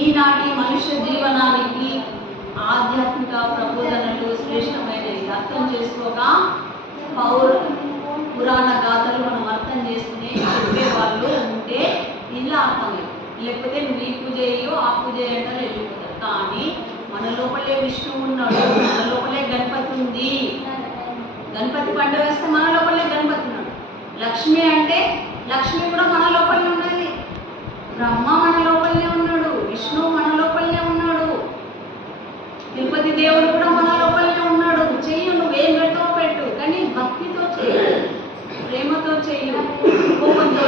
ఈనాటి మనుష్య జీవనానికి ఆధ్యాత్మిక ప్రబోధనలు శ్రేష్టమైనవి. అర్థం చేసుకోక పురాణ గాథలు మనం అర్థం చేసుకుని చెప్పేవాళ్ళు ఉంటే ఇలా అర్థమయ్యి, లేకపోతే నువ్వు ఈ పూజ చేయో ఆ పూజ చేయటం వెళ్ళిపోతారు. కానీ మన లోపలే విష్ణువు ఉన్నాడు, మన లోపలే గణపతి ఉంది. గణపతి పంట వేస్తే మన లోపలే గణపతి ఉన్నాడు. లక్ష్మి అంటే లక్ష్మి కూడా మన లోపలనే ఉన్నది. బ్రహ్మ మన లోపలనే ఉన్నాడు, విష్ణువు మన లోపలనే ఉన్నాడు, తిరుపతి దేవుడు కూడా మన లోపలనే ఉన్నాడు. చెయ్యి, నువ్వేం పెట్టో పెట్టు, కానీ భక్తితో చెయ్యి, ప్రేమతో చెయ్యి, కోపంతో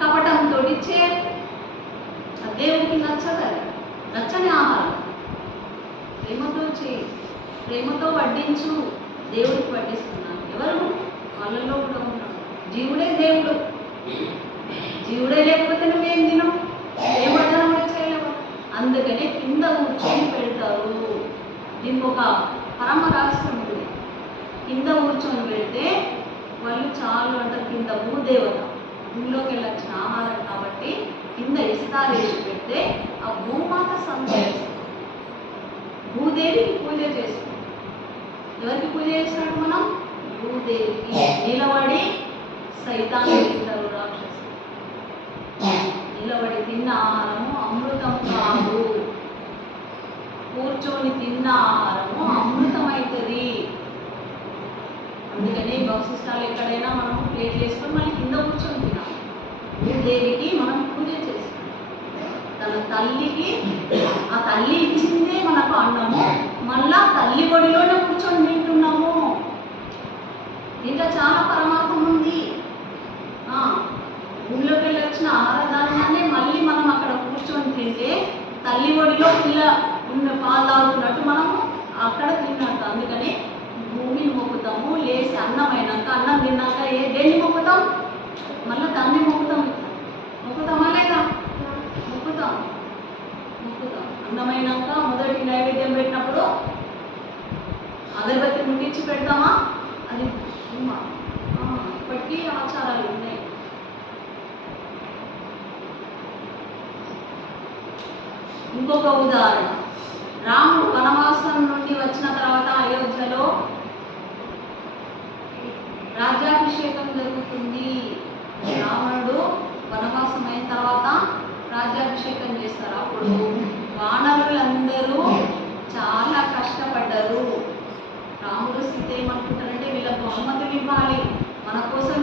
కపటంతో చేయ. దేవుడికి నచ్చని ఆహారం. ప్రేమతో చేయి, ప్రేమతో వడ్డించు. దేవుడికి వడ్డిస్తున్నాను. ఎవరు? వాళ్ళలో కూడా ఉన్నాడు. జీవుడే దేవుడు. జీవుడే లేకపోతే నువ్వేం తినవు, ఏ వడ్డనం కూడా చేయలేవు. అందుకనే కింద కూర్చొని పెడతారు. దీనికి ఒక పరమ రహస్యం ఉంది. కింద కూర్చొని పెడితే వాళ్ళు చాలు అంటారు. కింద భూదేవత, భూమిలోకి వెళ్ళొచ్చిన ఆహారం కాబట్టి కింద ఇస్తారేసి పెడితే ఆ భూమాత సంతోషిస్తుంది. భూదేవికి పూజ చేస్తాం. ఎవరికి పూజ చేస్తాడు? మనం భూదేవికి. నిలబడి సైతాన్ని తింటారు రాక్షసు. నిలబడి తిన్న ఆహారము అమృతం కాదు, కూర్చొని తిన్న ఆహారము అమృతమవుతుంది. అందుకని భక్తిష్టాలు ఎక్కడైనా మనం ప్లేట్ చేసుకొని మళ్ళీ కింద కూర్చొని తినాలి. భూదేవికి మనం పూజ చేస్తాం. తన తల్లికి, ఆ తల్లి ఇచ్చిందే మనకు అన్నము, మళ్ళా తల్లి ఒడిలోనే కూర్చొని తింటున్నాము. ఇంకా చాలా పరమార్థం ఉంది. భూమిలోకి వెళ్ళి వచ్చిన ఆహారధాన్యాన్ని మళ్ళీ మనం అక్కడ కూర్చొని తింటే తల్లి ఒడిలో పిల్ల ఉన్న పాలు తాగుతున్నట్టు మనము అక్కడ తిన్నట్టు. అందుకని భూమిని మొక్కుతాము. లేచి అన్నమైనాక, అన్నం తిన్నాక దేన్ని మొక్కుతాం? మళ్ళీ దాన్ని మొక్కుతాం. మొక్కుతామా లేదా? మొక్కుతాం. అన్నమైనాక మొదటి నైవేద్యం పెట్టినప్పుడు అగరబత్తి ముట్టించి పెడతామా? అది ఇప్పటికీ ఆచారాలు ఉన్నాయి. ఇంకొక ఉదాహరణ, రాముడు వనవాసం నుండి వచ్చిన తర్వాత అయోధ్యలో రాజ్యాభిషేకం జరుగుతుంది. రావణుడు వనవాసం అయిన తర్వాత రాజ్యాభిషేకం చేస్తారు. అప్పుడు వానరులందరూ చాలా కష్టపడ్డారు. రాముడు సీత ఏమనుకుంటారంటే వీళ్ళ బహుమతులు ఇవ్వాలి, మన కోసం